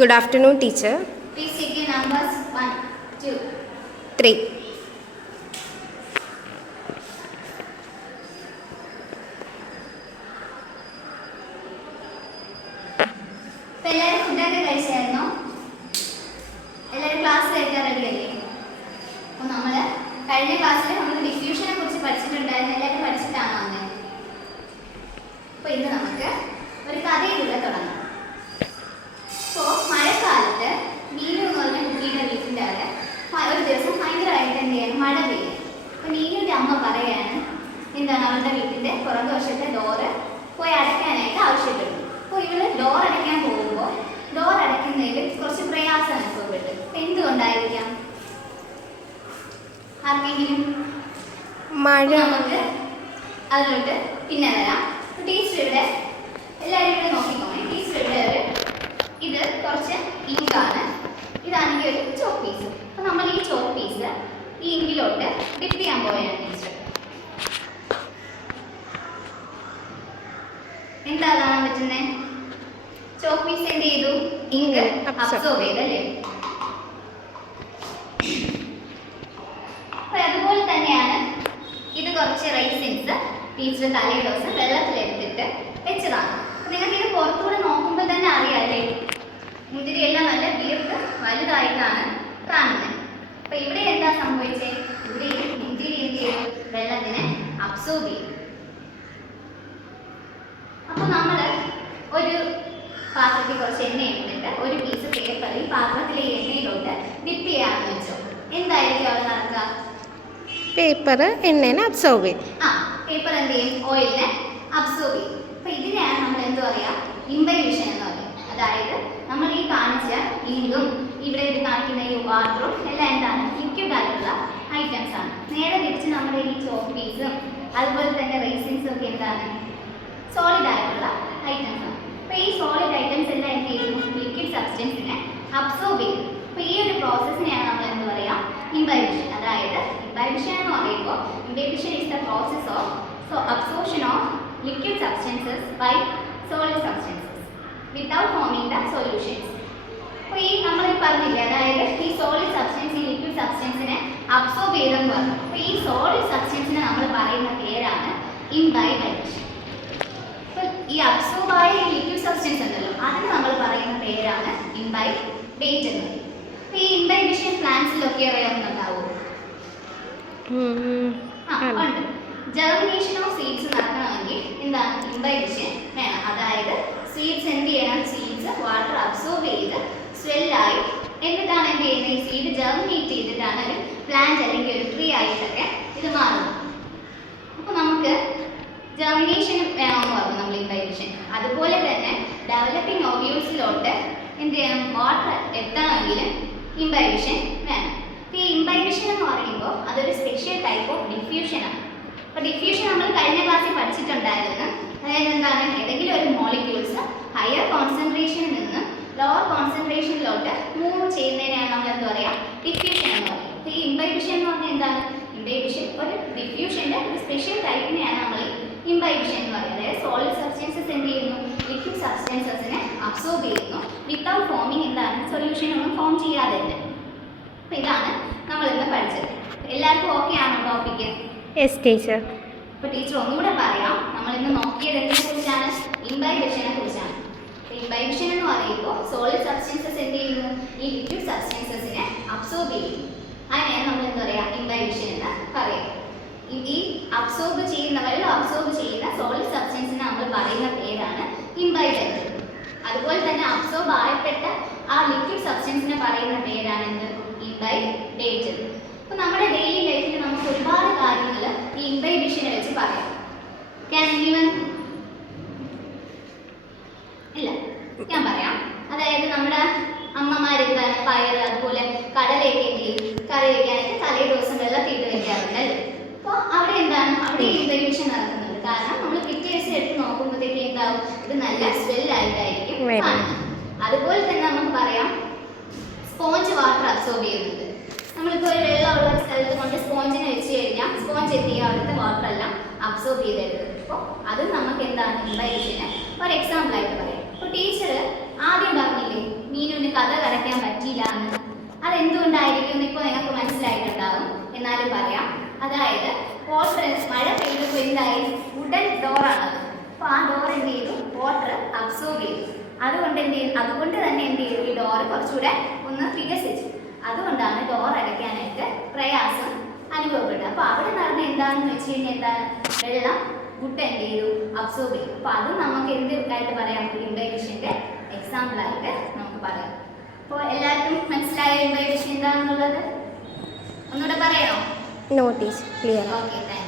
Good afternoon, teacher. Please take your numbers 1, 2, 3. എല്ലാവരും ഫുഡൊക്കെ കഴിച്ചായിരുന്നോ? എല്ലാവരും ക്ലാസ് കഴിക്കാൻ റെഡിയല്ലേ? അപ്പോൾ നമ്മൾ കഴിഞ്ഞ ക്ലാസ്സിൽ നമ്മൾ ഡിഫ്യൂഷനെ കുറിച്ച് പഠിച്ചിട്ടുണ്ടായിരുന്നു. എല്ലാവരും പഠിച്ചിട്ടാണ് വന്നത്. അപ്പോൾ ഇന്ന് നമുക്ക് ഒരു കഥയിലൂടെ തുടങ്ങാം. അപ്പോൾ മഴക്കാലത്ത് നീലു എന്ന് പറഞ്ഞ കുട്ടിയുടെ വീട്ടിൻ്റെ അവിടെ ഒരു ദിവസം ഭയങ്കരമായിട്ട് എന്ത് ചെയ്യാൻ മഴ പെയ്യും. അപ്പോൾ നീലുവിൻ്റെ അമ്മ പറയാണ് എന്താണ് അവളുടെ വീട്ടിൻ്റെ പുറകുവശത്തെ ഡോറ് പോയി അടയ്ക്കാനായിട്ട് ആവശ്യപ്പെട്ടു. അപ്പോൾ ഇവള് ഡോർ അടയ്ക്കാൻ പോകുമ്പോൾ ഡോർ അടയ്ക്കുന്നതിൽ കുറച്ച് പ്രയാസം അനുഭവപ്പെട്ടു. എന്തുകൊണ്ടായിരിക്കാം? ആർക്കെങ്കിലും മഴ. നമുക്ക് അതിലോട്ട് പിന്നെ വരാം. ടീച്ചർ ഇവിടെ എല്ലാവരും ഇവിടെ നോക്കിക്കോണേ. ടീച്ചർ ഇവിടെ ഇത് കുറച്ച് ഇങ്കാണ്. ഇതാണെങ്കിൽ ഒരു ചോക്ക് പീസ്. അപ്പോൾ നമ്മൾ ഈ ചോക്ക് പീസ് ഈ ഇങ്കിലോട്ട് ഡിപ്പ് ചെയ്യാൻ പോവുകയാണ് ടീച്ചർ. എന്താ കാണാൻ പറ്റുന്നത്? ചോക്ക് പീസ് എന്ത് ചെയ്തു? ഇങ്ക് അബ്സോർബ് ചെയ്തല്ലേ? അപ്പൊ അതുപോലെ തന്നെയാണ് ഇത് കുറച്ച് റൈസിൻസ് ടീച്ചർ തലേ ദിവസം വെള്ളത്തിലെടുത്തിട്ട് വെച്ചതാണ്. നിങ്ങൾക്ക് ഇത് പുറത്തൂടെ നോക്കുമ്പോൾ തന്നെ അറിയാല്ലേ, മുന്തിരിയെല്ലാം നല്ല വീർത്ത് വലുതായിട്ടാണ് കാണുന്നത്. അപ്പൊ ഇവിടെ എന്താ സംഭവിച്ചേ? ഇവിടെ ഈ മുന്തിരി എന്ത് ചെയ്തു? വെള്ളത്തിനെ അബ്സോർബ് ചെയ്തു. അപ്പൊ നമ്മൾ ഒരു പാത്രത്തിൽ കുറച്ച് എണ്ണ എടുത്തിട്ട് ഒരു പീസ് പേപ്പറിൽ പാത്രത്തിലെ എണ്ണയിലോട്ട് ഡിപ്പ് ചെയ്യാമെന്ന് വെച്ചോ. എന്തായിരിക്കും അവിടെ നടക്കുക? പേപ്പർ എണ്ണേനെ അബ്സോർബ് ചെയ്യും. പേപ്പർ എന്ത് ചെയ്യും? ഓയിലിനെ അബ്സോർബ് ചെയ്യും. അപ്പൊ ഇതിനെയാണ് നമ്മൾ എന്ത് പറയാ? ഇംബൈബിഷൻ എന്ന് പറയും. അതായത് നമ്മൾ ഈ കാണിച്ച ഇങ്കും ഇവിടെ ഇത് കാണിക്കുന്ന ഈ വാട്ടറും എല്ലാം എന്താണ്? ലിക്വിഡ് ആയിട്ടുള്ള ഐറ്റംസ് ആണ്. നേരെ തിരിച്ച് നമ്മുടെ ഈ ചോക്ക് പീസും അതുപോലെ തന്നെ റൈസിൻസും ഒക്കെ എന്താണ്? സോളിഡ് ആയിട്ടുള്ള ഐറ്റംസ് ആണ്. അപ്പൊ ഈ സോളിഡ് ഐറ്റംസ് എല്ലാം എന്ത് ചെയ്യുന്നു? ലിക്വിഡ് സബ്സ്റ്റൻസിനെ അബ്സോർബ് ചെയ്യും. അപ്പൊ ഈ ഒരു പ്രോസസ്സിനെയാണ് നമ്മൾ എന്ത് പറയാ? ഇംബൈബിഷൻ. അതായത് ഇംബൈബിഷൻ എന്ന് പറയുമ്പോൾ imbibition is the process of absorption of liquid substances by solid substances without forming the solutions. അപ്പോൾ ഈ നമ്മൾ പറഞ്ഞില്ലേ, അതായത് ഈ സോളിഡ് സബ്സ്റ്റൻസ് ഈ ലിക്വിഡ് സബ്സ്റ്റൻസിനെ അബ്സോർബ് ചെയ്തെന്ന് പറഞ്ഞു. അപ്പോൾ ഈ സോളിഡ് സബ്സ്റ്റൻസിനെ നമ്മൾ പറയുന്ന പേരാണ് ഇംബൈബിഷൻ. ഈ അബ്സോർബായ ഈ ലിക്വിഡ് സബ്സ്റ്റൻസ് ഉണ്ടല്ലോ, അതിന് നമ്മൾ പറയുന്ന പേരാണ് ഇംബൈബേറ്റ് എന്ന്. ഈ ഇംബൈബിഷൻ പ്ലാന്റ്സിലൊക്കെ അറിയാവുന്നുണ്ടാവും. ഉണ്ട്. ജെർമിനേഷൻ ഓഫ് സീഡ്സ് നടക്കണമെങ്കിൽ എന്താണ്? ഇംബൈബിഷൻ വേണം. അതായത് സീഡ്സ് എന്ത് ചെയ്യണം? സീഡ്സ് വാട്ടർ അബ്സോർബ് ചെയ്ത് സ്വെല്ലായി എന്നിട്ടാണ് എന്ത് ചെയ്യുന്നത്? ഈ സീഡ് ജെർമിനേറ്റ് ചെയ്തിട്ടാണ് ഒരു പ്ലാന്റ് അല്ലെങ്കിൽ ഒരു ട്രീ ആയിട്ടൊക്കെ ഇത് മാറുന്നത്. അപ്പോൾ നമുക്ക് ജെർമിനേഷൻ വേണമെന്ന് പറഞ്ഞു നമ്മൾ ഇംബൈബിഷൻ. അതുപോലെ തന്നെ ഡെവലപ്പിംഗ് ഓവ്യൂൾസിലോട്ട് എന്ത് ചെയ്യണം? വാട്ടർ എത്തണമെങ്കിൽ ഇംബൈബിഷൻ വേണം. ഈ ഇംബൈബിഷൻ എന്ന് പറയുമ്പോൾ അതൊരു സ്പെഷ്യൽ ടൈപ്പ് ഓഫ് ഡിഫ്യൂഷനാണ്. അപ്പോൾ ഡിഫ്യൂഷൻ നമ്മൾ കഴിഞ്ഞ ക്ലാസ്സിൽ പഠിച്ചിട്ടുണ്ടായിരുന്നു. അതായത് എന്താണ്? ഏതെങ്കിലും ഒരു മോളിക്യൂൾസ് ഹയർ കോൺസെൻട്രേഷനിൽ നിന്ന് ലോവർ കോൺസെൻട്രേഷനിലോട്ട് മൂവ് ചെയ്യുന്നതിനാണ് നമ്മൾ എന്താ പറയുക? ഡിഫ്യൂഷൻ എന്ന് പറയും. അപ്പോൾ ഈ ഇംബൈബിഷൻ എന്ന് പറഞ്ഞാൽ എന്താണ്? ഇംബൈബിഷൻ ഒരു ഡിഫ്യൂഷൻ്റെ ഒരു സ്പെഷ്യൽ ടൈപ്പിനെയാണ് നമ്മൾ ഇംബൈബിഷൻ എന്ന് പറയുന്നത്. അതായത് സോളിഡ് സബ്സ്റ്റൻസസ് എന്ത് ചെയ്യുന്നു? ലിക്വിഡ് സബ്സ്റ്റൻസസിനെ അബ്സോർബ് ചെയ്യുന്നു വിത്തൗട്ട് ഫോമിങ് എന്താണ്? സൊല്യൂഷൻ ഒന്നും ഫോം ചെയ്യാതെ തന്നെ. അപ്പോൾ ഇതാണ് നമ്മൾ ഇന്ന് പഠിച്ചത്. എല്ലാവർക്കും ഓക്കെ ആണോ ടോപ്പിക്ക്? Yes teacher. അപ്പോൾ ടീച്ചർ ഒന്നുകൂടെ പറയാം. നമ്മൾ ഇന്ന് നോക്കിയത് എന്തിനെ കുറിച്ചാണ്? ഇംബൈബിഷനെ കുറിച്ചാണ്. ഇംബൈബിഷൻ എന്ന് പറയുമ്പോൾ സോളിഡ് സബ്സ്റ്റൻസസ് എന്ത് ചെയ്യുന്നു? ഈ ലിക്വിഡ് സബ്സ്റ്റൻസസിനെ അബ്സോർബ് ചെയ്യുന്നു. അതിനെയാണ് നമ്മൾ എന്താ പറയുക? ഇംബൈബിഷൻ എന്ന് പറയാം. ഈ അബ്സോർബ് ചെയ്യുന്ന വെള്ളം അബ്സോർബ് ചെയ്യുന്ന സോളിഡ് സബ്സ്റ്റൻസിനെ നമ്മൾ പറയുന്ന പേരാണ് ഇംബൈബൻറ്റ്. അതുപോലെ തന്നെ അബ്സോർബ് ആയപ്പെട്ട ആ ലിക്വിഡ് സബ്സ്റ്റൻസിനെ പറയുന്ന പേരാണ് എന്ത്? ഇംബൈബേറ്റ്. അപ്പോൾ നമ്മുടെ ഡെയിലി ലൈഫിൽ നമുക്ക് ഒരുപാട് കാര്യങ്ങൾ ഈ ഇംബൈബിഷനെ വെച്ച് പറയാം. ക്യാൻ ഈവൻ ഇല്ല, ഞാൻ പറയാം. അതായത് നമ്മുടെ അമ്മമാരെന്താണ് പയർ അതുപോലെ കടലയൊക്കെ എന്ത് ചെയ്യും? കറി വയ്ക്കാനായിട്ട് തലേ ദിവസം വെള്ളത്തിട്ട് വെക്കാറുണ്ട് അല്ലേ? അപ്പോൾ അവിടെ എന്താണ്? അവിടെ ഇംബൈബിഷൻ നടക്കുന്നുണ്ട്. കാരണം നമ്മൾ പിറ്റേ ദിവസം എടുത്ത് നോക്കുമ്പോഴത്തേക്ക് എന്താവും? ഇത് നല്ല സ്മെല്ലായിട്ടായിരിക്കും കാണുന്നത്. അതുപോലെ തന്നെ നമുക്ക് പറയാം സ്പോഞ്ച് വാട്ടർ അബ്സോർബ് ചെയ്യുന്നുണ്ട്. നമ്മളിപ്പോൾ ഒരു വെള്ളമുള്ള സ്ഥലത്ത് കൊണ്ട് സ്പോഞ്ചിനെ വെച്ച് കഴിഞ്ഞാൽ സ്പോഞ്ച് എന്ത് ചെയ്യുക? അവിടുത്തെ വാട്ടർ എല്ലാം അബ്സോർബ് ചെയ്തെടുക്കും. അപ്പോൾ അത് നമുക്ക് എന്താണ്? ഇംബൈബിഷന് ഒരു എക്സാമ്പിൾ ആയിട്ട് പറയാം. അപ്പോൾ ടീച്ചർ ആദ്യം പറഞ്ഞില്ലേ മീനുവിന് എന്തായി വുഡൻ ഡോറാണ്. അപ്പോൾ ആ ഡോർ എന്ത് ചെയ്തു വാട്ടർ അബ്സോർബ് ചെയ്തു. അതുകൊണ്ട് തന്നെ എന്ത് ചെയ്തു ഈ ഡോർ കുറച്ചുകൂടെ ഒന്ന് വികസിച്ചു. അതുകൊണ്ടാണ് ഡോർ അടയ്ക്കാനായിട്ട് പ്രയാസം അനുഭവപ്പെട്ടത്. അപ്പോൾ അവിടെ നടന്ന എന്താണെന്ന് വെച്ച് കഴിഞ്ഞാൽ എന്താണ് വെള്ളം വുഡ് എന്ത് ചെയ്തു അബ്സോർബ് ചെയ്തു. അപ്പോൾ അത് നമുക്ക് എന്തായിട്ട് പറയാം ഇംബൈബേഷൻ്റെ എക്സാമ്പിൾ ആയിട്ട് നമുക്ക് പറയാം. അപ്പോൾ എല്ലാവർക്കും മനസ്സിലായ ഇംബൈബേഷൻ എന്താണെന്നുള്ളത് ഒന്നുകൂടെ പറയണോ? Notice clear. Okay thank you.